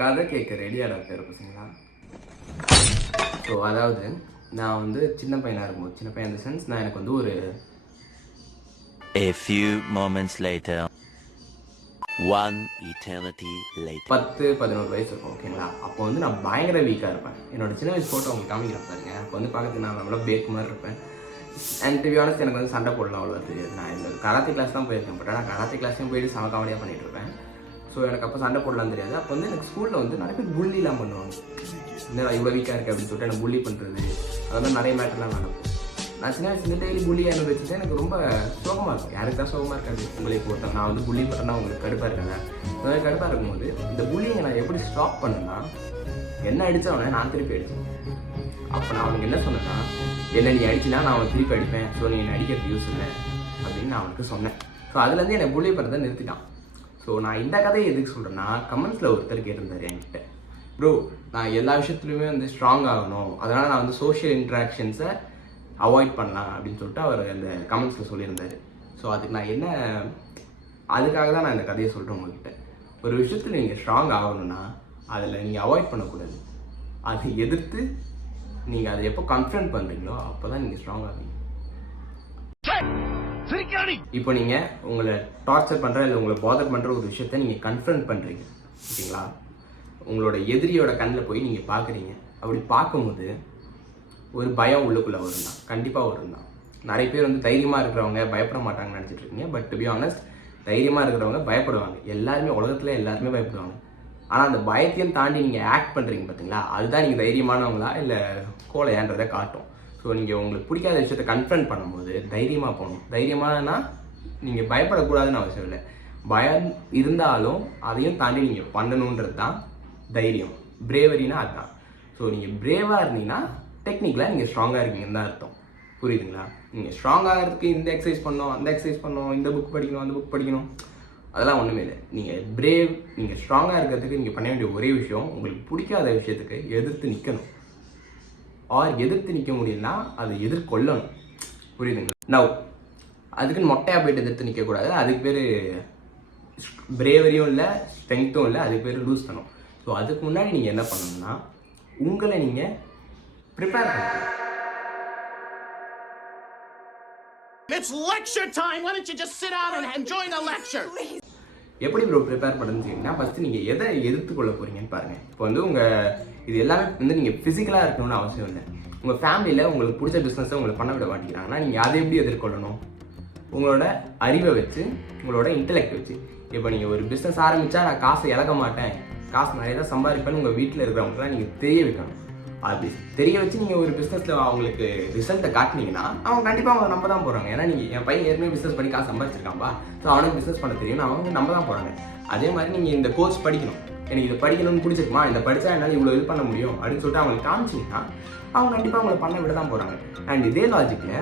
கதை கேட்க ரெடியாக டாக்டர் பசங்களா? ஸோ அதாவது நான் வந்து சின்ன பையனாக இருக்கும்போது, சின்ன பையன் இந்த சென்ஸ், நான் எனக்கு வந்து ஒரு A few moments later. One eternity later. 10-11 வயசு இருக்கும், ஓகேங்களா? அப்போ வந்து நான் பயங்கர வீக்காக இருப்பேன். என்னோட சின்ன வயசு ஃபோட்டோ உங்களுக்கு காமிக்கிறேன் பாருங்க. அப்போ வந்து பார்க்கறதுக்கு நான் அவ்வளோ பேக் மாதிரி இருப்பேன். அண்ட் டு பி ஆனஸ்ட் எனக்கு வந்து சண்டை போடலாம் அவ்வளோ தெரியாது. நான் இந்த கராத்தே கிளாஸ் தான் போயிருக்கேன், பட் ஆனால் கராத்தே கிளாஸ்லையும் போயிட்டு சம காமெடியாக பண்ணிகிட்டு இருப்பேன். ஸோ எனக்கு அப்போ சண்டை போடலாம் தெரியாது. அப்போ வந்து எனக்கு ஸ்கூலில் வந்து நிறைய பேர் புள்ளிலாம் பண்ணுவாங்க. இந்த இவ்வளோ வீக்காக இருக்குது அப்படின்னு சொல்லிட்டு எனக்கு புள்ளி பண்ணுறது, அது மாதிரி நிறைய மேட்டர்லாம் நடக்கும். நான் சின்ன வயசுல டெய்லி புள்ளியாக என்ன வச்சுட்டு எனக்கு ரொம்ப சோகமாக இருக்கும். யாருக்கு தான் சோகமாக இருக்காது? உங்களுக்கு ஒருத்தன் நான் வந்து புள்ளி பண்ணுறேன்னா உங்களுக்கு கடுப்பாக இருக்காங்க. அந்த மாதிரி கடுப்பாக இருக்கும்போது இந்த புள்ளியை நான் எப்படி ஸ்டாப் பண்ணேன்னா, என்ன அடித்தவனே நான் திருப்பி அடித்தேன். அப்போ நான் அவனுக்கு என்ன சொன்னேன்னா, என்ன நீ அடிச்சுனா நான் அவனை திருப்பி அடிப்பேன், ஸோ நீ அடிக்கிறது யூஸ் இல்லை அப்படின்னு நான் அவனுக்கு சொன்னேன். ஸோ அதுலேருந்து என்னை புள்ளி பண்ணுறதை நிறுத்திட்டான். ஸோ நான் இந்த கதையை எதுக்கு சொல்கிறேன்னா, கமெண்ட்ஸில் ஒருத்தர் கேட்டிருந்தார் என்கிட்ட, ப்ரோ நான் எல்லா விஷயத்துலையுமே வந்து ஸ்ட்ராங் ஆகணும், அதனால் நான் வந்து சோஷியல் இன்ட்ராக்ஷன்ஸை அவாய்ட் பண்ணலாம் அப்படின்னு சொல்லிட்டு அவர் அந்த கமெண்ட்ஸில் சொல்லியிருந்தார். ஸோ அதுக்கு நான் என்ன, அதுக்காக தான் நான் இந்த கதையை சொல்கிறேன் உங்கள்கிட்ட. ஒரு விஷயத்தில் நீங்கள் ஸ்ட்ராங் ஆகணும்னா அதில் நீங்கள் அவாய்ட் பண்ணக்கூடாது, அதை எதிர்த்து நீங்கள் அதை எப்போ கன்ஃபரண்ட் பண்ணுறீங்களோ அப்போ தான் நீங்கள் ஸ்ட்ராங் ஆகுவீங்க. இப்போ நீங்கள் உங்களை டார்ச்சர் பண்ணுற இல்லை உங்களை பாதர் பண்ணுற ஒரு விஷயத்த நீங்கள் கன்ஃபரண்ட் பண்ணுறீங்க, ஓகேங்களா? உங்களோட எதிரியோட கண்ணில் போய் நீங்கள் பார்க்குறீங்க. அப்படி பார்க்கும்போது ஒரு பயம் உள்ளுக்குள்ளே வரும் தான், கண்டிப்பாக வரும் தான். நிறைய பேர் வந்து தைரியமாக இருக்கிறவங்க பயப்பட மாட்டாங்கன்னு நினச்சிட்டு இருக்கீங்க. பட் டு பி ஆனஸ்ட், தைரியமாக இருக்கிறவங்க பயப்படுவாங்க. எல்லாருமே உலகத்தில் எல்லாருமே பயப்படுவாங்க. ஆனால் அந்த பயத்தையும் தாண்டி நீங்கள் ஆக்ட் பண்ணுறீங்க பார்த்தீங்களா, அதுதான் நீங்கள் தைரியமானவங்களா இல்லை கோலையான்றதை காட்டும். ஸோ நீங்கள் உங்களுக்கு பிடிக்காத விஷயத்தை கன்ஃபரண்ட் பண்ணும்போது தைரியமாக போகணும். தைரியமானா நீங்கள் பயப்படக்கூடாதுன்னு அவசியம் இல்லை. பயம் இருந்தாலும் அதையும் தாண்டி நீங்கள் பண்ணணுன்றது தான் தைரியம். பிரேவரினா அதுதான். ஸோ நீங்கள் பிரேவாக இருந்தீங்கன்னா டெக்னிக்கலாக நீங்கள் ஸ்ட்ராங்காக இருக்கீங்கன்னு தான் அர்த்தம். புரியுதுங்களா? நீங்கள் ஸ்ட்ராங் ஆகிறதுக்கு இந்த எக்ஸசைஸ் பண்ணணும், அந்த எக்ஸசைஸ் பண்ணணும், இந்த புக் படிக்கணும், அந்த புக் படிக்கணும், அதெல்லாம் ஒன்றுமே இல்லை. நீங்கள் பிரேவ், நீங்கள் ஸ்ட்ராங்காக இருக்கிறதுக்கு நீங்கள் பண்ண வேண்டிய ஒரே விஷயம், உங்களுக்கு பிடிக்காத விஷயத்துக்கு எதிர்த்து நிற்கணும். ஆர் எதிர்த்து நிற்க முடியும்னா அதை எதிர்கொள்ளணும். புரியுதுங்களா? நவ் அதுக்குன்னு மொட்டையாக போய்ட்டு எதிர்த்து நிற்கக்கூடாது. அதுக்கு பேர் பிரேவரியும் இல்லை, ஸ்ட்ரென்த்தும் இல்லை, அதுக்கு பேர் லூஸ் பண்ணணும். ஸோ அதுக்கு முன்னாடி நீங்கள் என்ன பண்ணணும்னா, உங்களை நீங்கள் ப்ரிப்பேர் பண்ணணும். It's lecture time. Why don't you just sit down and enjoy the lecture? எப்படி ப்ரோ ப்ரிப்பேர் பண்ணுறீங்கன்னா, ஃபஸ்ட்டு நீங்கள் எதை எதிர்த்துக்கொள்ள போகிறீங்கன்னு பாருங்கள். இப்போ வந்து இது எல்லாமே வந்து நீங்கள் ஃபிசிக்கலாக இருக்கணும்னு அவசியம் இல்லை. உங்கள் ஃபேமிலியில் உங்களுக்கு பிடிச்ச பிஸ்னஸை உங்களை பண்ண விட மாட்டேங்கிறாங்கன்னா நீங்கள் அதை எப்படி எதிர்கொள்ளணும்? உங்களோட அறிவை வச்சு, உங்களோட இன்டெலெக்ட் வச்சு. இப்போ நீங்கள் ஒரு பிஸ்னஸ் ஆரம்பித்தா நான் காசை இழக்க மாட்டேன், காசு நிறைய தான் சம்பாதிப்பேன்னு உங்கள் வீட்டில் இருக்கிறவங்களாம் நீங்கள் தெரிய வைக்கணும். அது தெரிய வச்சு நீங்கள் ஒரு பிஸ்னஸில் அவங்களுக்கு ரிசல்ட்டை காட்டினீங்கன்னா அவங்க கண்டிப்பாக அவங்க நம்ப தான் போகிறாங்க. ஏன்னா நீங்கள் என் பையன் ஏற்கனவே பிஸ்னஸ் பண்ணி காசு சம்பாதிச்சிருக்காம்பா, ஸோ அவனுக்கு பிஸ்னஸ் பண்ண தெரியும், அவங்க நம்ப தான் போகிறாங்க. அதே மாதிரி நீங்கள் இந்த கோர்ஸ் படிக்கணும், எனக்கு இதை படிக்கணும்னு பிடிச்சிருக்குமா, இந்த படித்தா என்னால் இவ்வளோ இது பண்ண முடியும் அப்படின்னு சொல்லிட்டு அவங்களுக்கு காமிச்சிங்கன்னா அவங்க கண்டிப்பாக அவங்களை பண்ண விட தான் போகிறாங்க. அண்ட் இதே லாஜிக்கில்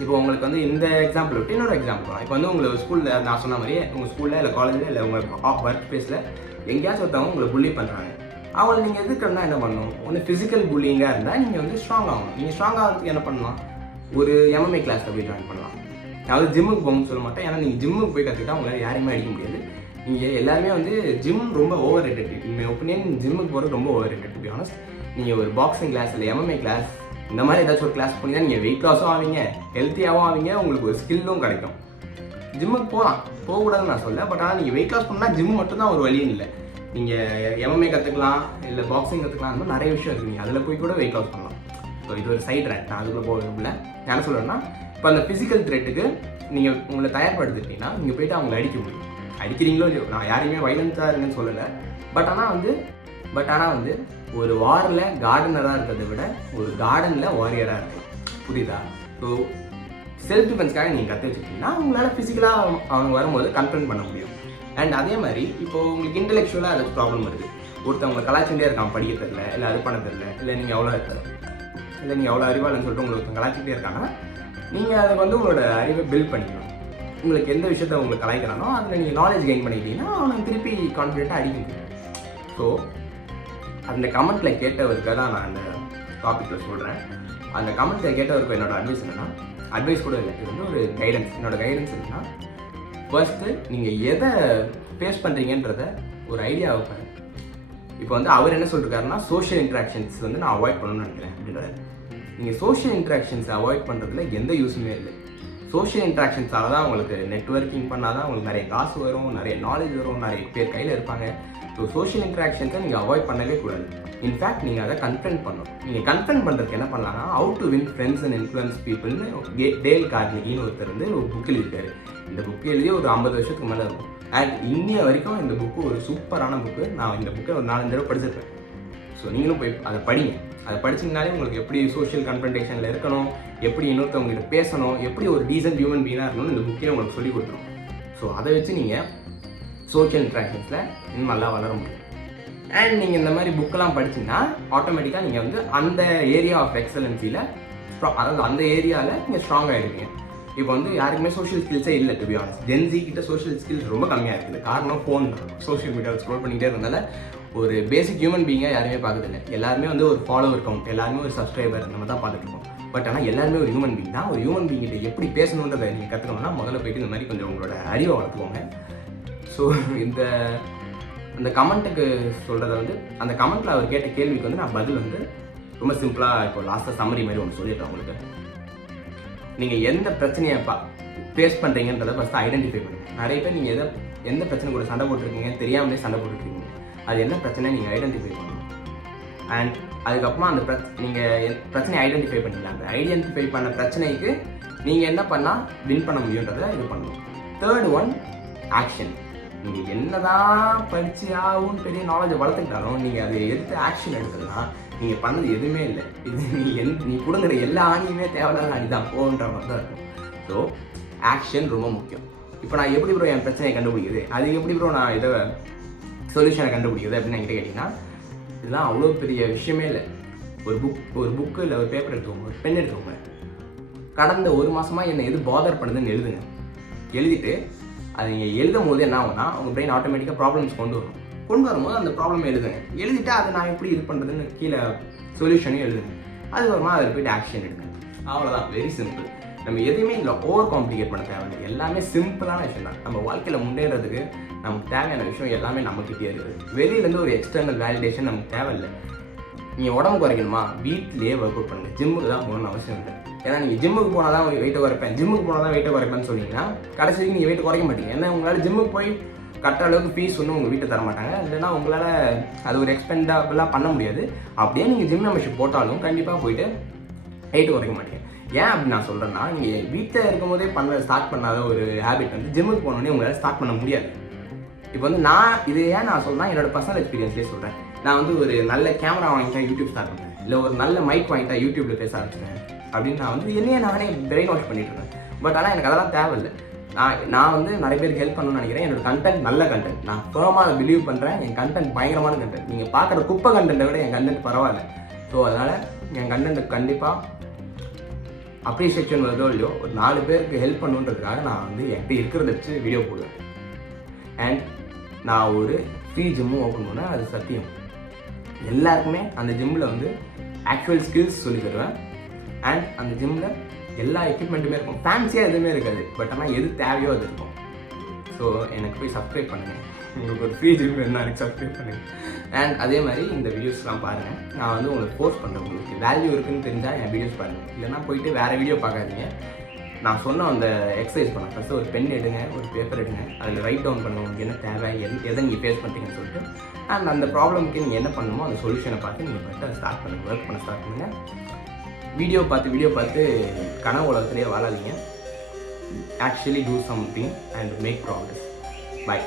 இப்போ உங்களுக்கு வந்து இந்த எக்ஸாம்பிள் விட்டு இன்னொரு எக்ஸாம்பிள் தான். இப்போ வந்து உங்களை ஸ்கூலில் நான் சொன்ன மாதிரியே உங்கள் ஸ்கூலில் இல்லை காலேஜில் இல்லை உங்கள் ஒர்க் பிளேஸில் எங்கேயாச்சும் ஒருத்தவங்க உங்களை புள்ளி பண்ணுறாங்க. அவங்களை நீங்கள் எதிர்க்கணும்னா என்ன பண்ணணும்? ஒன்று ஃபிசிக்கல் புல்லிங்காக இருந்தால் நீங்கள் வந்து ஸ்ட்ராங் ஆகணும். நீங்கள் ஸ்ட்ராங் ஆகிறதுக்கு என்ன பண்ணலாம்? ஒரு MMA கிளாஸில் போய் ஜாயின் பண்ணலாம். நான் வந்து ஜிம்முக்கு போகணும்னு சொல்ல மாட்டேன், ஏன்னா நீங்கள் ஜிம்முக்கு போய் கற்றுக்கிட்டா உங்களால் யாரையுமே அடிக்க முடியாது. நீங்கள் எல்லாருமே வந்து ஜிம் ரொம்ப ஓவர் ரேட்டட். இந்த ஒப்பீனியன் ஜிம்முக்கு போகிறது ரொம்ப over rated. To be honest, நீங்கள் ஒரு பாக்ஸிங் கிளாஸ் இல்லை MMA கிளாஸ் இந்த மாதிரி ஏதாச்சும் ஒரு கிளாஸ் போனீங்கன்னா நீங்கள் வெயிட் லாஸும் ஆவீங்க, ஹெல்த்தியாகவும் ஆவீங்க, உங்களுக்கு ஒரு ஸ்கில்லும் கிடைக்கும். ஜிம்முக்கு போகலாம், போகக்கூடாதுன்னு நான் சொல்ல. பட் ஆனால் நீங்கள் வெயிட் லாஸ் பண்ணால் ஜிம் மட்டும்தான் ஒரு வழியும் இல்லை. நீங்கள் MMA கற்றுக்கலாம், இல்லை பாக்ஸிங் கற்றுக்கலாம், அந்த மாதிரி நிறைய விஷயம் இருக்குது. நீங்கள் அதில் போய் கூட வெயிட் லாஸ் பண்ணலாம். ஸோ இது ஒரு சைட் ரேட், நான் அதுக்குள்ளே போகல. நான் என்ன சொல்கிறேன்னா, இப்போ அந்த ஃபிசிக்கல் த்ரெட்டுக்கு நீங்கள் உங்களை தயார்படுத்திட்டீங்கன்னா நீங்கள் போய்ட்டு அவங்களை அடிக்க முடியும். அடிக்கிறீங்களோ இல்லையோ, நான் யாரையுமே வைலன்ஸாக இருங்கன்னு சொல்லலை. பட் ஆனால் வந்து ஒரு வாரில் கார்டனராக இருக்கிறத விட ஒரு கார்டனில் வாரியராக இருக்கலாம். புரியுதா? ஸோ செல்ஃப் டிஃபென்ஸ்க்காக நீங்கள் கற்று வச்சுக்கிட்டீங்கன்னா உங்களால் ஃபிசிக்கலாக அவங்க வரும்போது கன்ஃபரண்ட் பண்ண முடியும். அண்ட் அதே மாதிரி இப்போது உங்களுக்கு இன்டெலெக்சுவலாக ஏதாச்சும் ப்ராப்ளம் வருது, ஒருத்தவங்க கலாச்சிட்டே இருக்கான், படிக்க தெரில, இல்லை அது பண்ண தெரில, இல்லை நீங்கள் அவ்வளோ அறிவாளன்னு சொல்லிட்டு உங்களுக்கு கலாச்சிட்டே இருக்காங்கன்னா நீங்கள் அதை வந்து உங்களோட அறிவை பில்ட் பண்ணிக்கணும். உங்களுக்கு எந்த விஷயத்த உங்களுக்கு கலாய்க்கிறானோ அதில் நீங்கள் நாலேஜ் கெயின் பண்ணிக்கிட்டீங்கன்னா அவனுக்கு திருப்பி கான்ஃபிடென்ட்டாக அடிக்க முடியும். ஸோ அந்த கமெண்ட்டில் கேட்டவருக்காக தான் நான் அந்த டாப்பிக்கில் சொல்கிறேன். அந்த கமெண்ட்டில் கேட்டவருக்கு என்னோடய அட்வைஸ் என்னென்னா, அட்வைஸ் கூட இல்லை, இது வந்து ஒரு கைடன்ஸ். என்னோடய கைடன்ஸ் என்னன்னா, ஃபர்ஸ்ட்டு நீங்கள் எதை ஃபேஸ் பண்ணுறீங்கன்றத ஒரு ஐடியாவை பாருங்கள். இப்போ வந்து அவர் என்ன சொல்லிருக்காருன்னா சோஷியல் இன்ட்ராக்ஷன்ஸ் வந்து நான் அவாய்ட் பண்ணணும்னு நினைக்கிறேன் அப்படின்றாரு. நீங்கள் சோஷியல் இன்ட்ராக்ஷன்ஸை அவாய்ட் பண்ணுறதுல எந்த யூஸுமே இல்லை. சோஷியல் இன்ட்ராக்ஷன்ஸால தான் உங்களுக்கு நெட்வொர்க்கிங் பண்ணால் தான் உங்களுக்கு நிறைய காசு வரும், நிறைய நாலேஜ் வரும், நிறைய பேர் கையில் இருப்பாங்க. ஸோ சோஷியல் இன்ட்ராக்ஷன்ஸை நீங்கள் அவாய்ட் பண்ணவே கூடாது. இன்ஃபேக்ட் நீங்கள் அதை கன்ஃபரண்ட் பண்ணணும். நீங்கள் கன்ஃபரண்ட் பண்ணுறதுக்கு என்ன பண்ணலாம்னா how to win friends and influence பீப்புள்னு டேல் கார்னெகின்னு ஒருத்தர் வந்து ஒரு புக் எழுதியிருக்காரு. இந்த புக்கு எழுதி ஒரு 50 வருஷத்துக்கு மேலே இருக்கும். அண்ட் இன்னைய வரைக்கும் இந்த புக்கு ஒரு சூப்பரான புக்கு. நான் இந்த புக்கை ஒரு 4-5 தடவை படிச்சிருப்பேன். ஸோ நீங்களும் போய் அதை படிங்க. அதை படிச்சிங்கனாலே உங்களுக்கு எப்படி சோஷியல் கன்ஃபரன்டேஷனில் இருக்கணும், எப்படி இன்னொருத்தவங்ககிட்ட பேசணும், எப்படி ஒரு டீசன்ட் ஹியூமன் பீனாக இருக்கணும்னு இந்த புக்கே உங்களுக்கு சொல்லிக் கொடுத்துரும். ஸோ அதை வச்சு நீங்கள் சோஷியல் இன்ட்ராக்ஷன்ஸில் இன்னும் நல்லா வளர முடியும். அண்ட் நீங்கள் இந்த மாதிரி புக்கெல்லாம் படிச்சிங்கன்னா ஆட்டோமேட்டிக்காக நீங்கள் வந்து அந்த ஏரியா ஆஃப் எக்ஸலன்சியில் அதாவது அந்த ஏரியாவில் நீங்கள் ஸ்ட்ராங் ஆகிடுவீங்க. இப்போ வந்து யாருக்குமே சோஷியல் ஸ்கில்ஸே இல்லை. டு பி ஆனஸ்ட் ஜென்ஸி கிட்ட சோஷியல் ஸ்கில்ஸ் ரொம்ப கம்மியாக இருக்குது. காரணம் ஃபோன் தான். சோஷியல் மீடியாவில் ஸ்க்ரோல் பண்ணிகிட்டே இருந்ததால ஒரு பேசிக் ஹியூமன் பீயிங்காக யாருமே பார்க்கறதில்லை. எல்லாருமே வந்து ஒரு ஃபாலோவர் கவுண்ட், எல்லாருமே ஒரு சப்ஸ்கிரைபர் நம்ம தான் பார்த்துட்டு இருக்கோம். பட் ஆனால் எல்லாருமே ஒரு ஹியூமன் பீயிங் தான். ஒரு ஹியூமன் பீயிங் கிட்ட எப்படி பேசணுன்றதை நீங்கள் கற்றுக்கணும்னா முதல்ல போயிட்டு இந்த மாதிரி கொஞ்சம் உங்களோட அறிவை வளர்த்துக்கோங்க. ஸோ இந்த கமெண்ட்டுக்கு சொல்கிறத வந்து அந்த கமெண்ட்டில் அவர் கேட்ட கேள்விக்கு வந்து நான் பதில் வந்து ரொம்ப சிம்பிளாக இப்போ லாஸ்ட்டாக சம்மரி மாதிரி ஒன்று சொல்லிட்டேன் உங்களுக்கு. நீங்கள் எந்த பிரச்சனையை ஃபேஸ் பண்ணுறீங்கன்றதை ஃபஸ்ட்டு ஐடென்டிஃபை பண்ணுங்கள். நிறைய பேர் நீங்கள் எந்த பிரச்சனை கூட சண்டை போட்டுருக்கீங்க, தெரியாமலே சண்டை போட்டுருக்கீங்க. அது என்ன பிரச்சனை நீங்கள் ஐடென்டிஃபை பண்ணணும். அண்ட் அதுக்கப்புறமா அந்த நீங்கள் பிரச்சனையை ஐடென்டிஃபை பண்ணிக்கலாம். அந்த ஐடென்டிஃபை பண்ண பிரச்சனைக்கு நீங்கள் என்ன பண்ணால் வின் பண்ண முடியுன்றதை இது பண்ணணும். Third one action. நீங்கள் என்ன தான் படித்து ஆகும்னு பெரிய நாலேஜை வளர்த்துக்கிட்டாலும் நீங்கள் அதை எடுத்து ஆக்ஷன் எடுத்துன்னா நீங்கள் பண்ணது எதுவுமே இல்லை. இது நீ கொடுங்குற எல்லா ஆணியுமே தேவையில்லாத ஆணி தான் போன்ற மாதிரி தான் இருக்கும். ஸோ ஆக்ஷன் ரொம்ப முக்கியம். இப்போ நான் எப்படி ப்ரோ என் பிரச்சனையை கண்டுபிடிக்குது, அது எப்படி ப்ரோ நான் இதை சொல்யூஷனை கண்டுபிடிக்குது அப்படின்னு என்கிட்ட கேட்டிங்கன்னா இதெல்லாம் அவ்வளோ பெரிய விஷயமே இல்லை. ஒரு புக்கு இல்லை ஒரு பேப்பர் எடுத்துக்கோங்க, ஒரு பென் எடுத்துக்கோங்க. கடந்த 1 மாதமாக என்னை எது பாதர் பண்ணுதுன்னு எழுதுங்க. எழுதிட்டு அது நீங்கள் எழுதும் போது என்ன ஆகும்னா உங்கள் பிரெயின் ஆட்டோமேட்டிக்காக ப்ராப்ளம்ஸ் கொண்டு வரும்போது அந்த ப்ராப்ளம் எழுதுங்க. எழுதிட்டு அதை நான் எப்படி இது பண்ணுறதுன்னு கீழே சொல்யூஷனையும் எழுதுங்க. அதுக்கப்புறமா அதில் போய்ட்டு ஆக்ஷன் எடுங்க. அவ்வளோதான், வெரி சிம்பிள். நம்ம எதுவுமே இல்லை ஓவர் காம்ப்ளிகேட் பண்ண தேவையில்லை. எல்லாமே சிம்பிளான விஷயம் தான். நம்ம வாழ்க்கையில் முன்னேறதுக்கு நமக்கு தேவையான விஷயம் எல்லாமே நம்மக்கிட்டே இருக்குது. வெளியிலேருந்து ஒரு எக்ஸ்டர்னல் வேலிடேஷன் நமக்கு தேவையில்லை. நீங்கள் உடம்பு குறைக்கணுமா, வீட்டிலேயே ஒர்க் அவுட் பண்ணுங்கள். ஜிம்முக்கு தான் போகணும்னு அவசியம் இல்லை. ஏன்னா நீங்கள் ஜிம்முக்கு போனால் தான் வெயிட்டை குறைப்பேன், ஜிம்முக்கு போனால் தான் வெயிட்டை குறைப்பேன்னு சொன்னீங்கன்னா கடைசிக்கு நீங்கள் வெயிட் குறைக்க மாட்டீங்க. ஏன்னா உங்களால் ஜிம்முக்கு போய் கட்ட அளவுக்கு ஃபீஸ் ஒன்றும் உங்கள் வீட்டை தர மாட்டாங்க. இல்லைன்னா உங்களால் அது ஒரு எக்ஸ்பெண்டபிளாக பண்ண முடியாது. அப்படியே நீங்கள் ஜிம் மெம்பர்ஷிப் போட்டாலும் கண்டிப்பாக போயிட்டு வெயிட் குறைக்க மாட்டீங்க. ஏன் அப்படி நான் சொல்கிறேன்னா நீங்கள் வீட்டில் இருக்கும் போதே ஸ்டார்ட் பண்ணாத ஒரு ஹேபிட் வந்து ஜிம்முக்கு போனோடனே உங்களால் ஸ்டார்ட் பண்ண முடியாது. இப்போ வந்து இது ஏன் நான் சொல்கிறேன், என்னோட பர்சனல் எக்ஸ்பீரியன்ஸ்லேயே சொல்கிறேன். நான் வந்து ஒரு நல்ல கேமரா வாங்கிட்டா யூடியூப் ஸ்டார்ட் பண்ணுறேன், இல்லை ஒரு நல்ல மைக் வாங்கிட்டா யூடியூப்பில் பேச ஆரம்பிச்சிட்டேன் அப்படின்னு நான் வந்து என்னையே நானே பிரெயின் வாஷ் பண்ணிட்டு இருக்கேன். பட் ஆனால் எனக்கு அதெல்லாம் தேவையில்லை. நான் வந்து நிறைய பேருக்கு ஹெல்ப் பண்ணணும்னு நினைக்கிறேன். என்னோட கண்டென்ட் நல்ல கண்டென்ட், நான் ஃபர்மாக அதை பிலீவ் பண்ணுறேன். என் கண்டென்ட் பயங்கரமான கண்டென்ட். நீங்கள் பார்க்குற குப்பை கண்டென்ட்டை விட என் கண்டென்ட் பரவாயில்ல. ஸோ அதனால் என் கண்டென்ட்டுக்கு கண்டிப்பாக அப்ரிஷியேஷன் வருதோ இல்லையோ ஒரு 4 பேருக்கு ஹெல்ப் பண்ணுன்றதுக்காக நான் வந்து என்கிட்ட இருக்கிறத வச்சு வீடியோ போடுவேன். அண்ட் நான் ஒரு ஃப்ரீ ஜிம்மும் ஓப்பன் பண்ணேன், அது சத்தியம். எல்லாருக்குமே அந்த ஜிம்மில் வந்து ஆக்சுவல் ஸ்கில்ஸ் சொல்லி தருவேன். அண்ட் அந்த ஜிம்மில் எல்லா எக்யூப்மெண்ட்டுமே இருக்கும். ஃபேன்சியாக எதுவுமே இருக்காது, பட் ஆனால் எது தேவையோ அது இருக்கும். ஸோ எனக்கு போய் சப்ஸ்கிரைப் பண்ணுங்கள். உங்களுக்கு ஒரு ஃப்ரீ ஜிம் வேணும்னா எனக்கு சப்ஸ்கிரைப் பண்ணுங்கள். அண்ட் அதே மாதிரி இந்த வீடியோஸ்லாம் பாருங்கள். நான் வந்து உங்களுக்கு போஸ்ட் பண்ணுறேன். உங்களுக்கு வேல்யூ இருக்குதுன்னு தெரிஞ்சால் என் வீடியோஸ் பாருங்கள். இல்லைனா போயிட்டு வேறு வீடியோ பார்க்காதீங்க. நான் சொன்ன அந்த எக்ஸசைஸ் பண்ண ஃபஸ்ட்டு ஒரு பென் எடுங்க, ஒரு பேப்பர் எடுங்க, அதில் ரைட் டவுன் பண்ணுங்க உங்களுக்கு என்ன தேவை, எதை நீங்கள் ஃபேஸ் பண்ணுறீங்கன்னு சொல்லிட்டு. அண்ட் அந்த ப்ராப்ளமுக்கு நீங்கள் என்ன பண்ணணுமோ அந்த சொல்யூஷனை பார்த்து நீங்கள் ஃபஸ்ட்டு அதை ஸ்டார்ட் பண்ணுங்கள், ஒர்க் பண்ண ஸ்டார்ட் பண்ணுங்கள். வீடியோ பார்த்து கனவு உலகத்திலே வாழாதீங்க. Actually do something and make progress. By.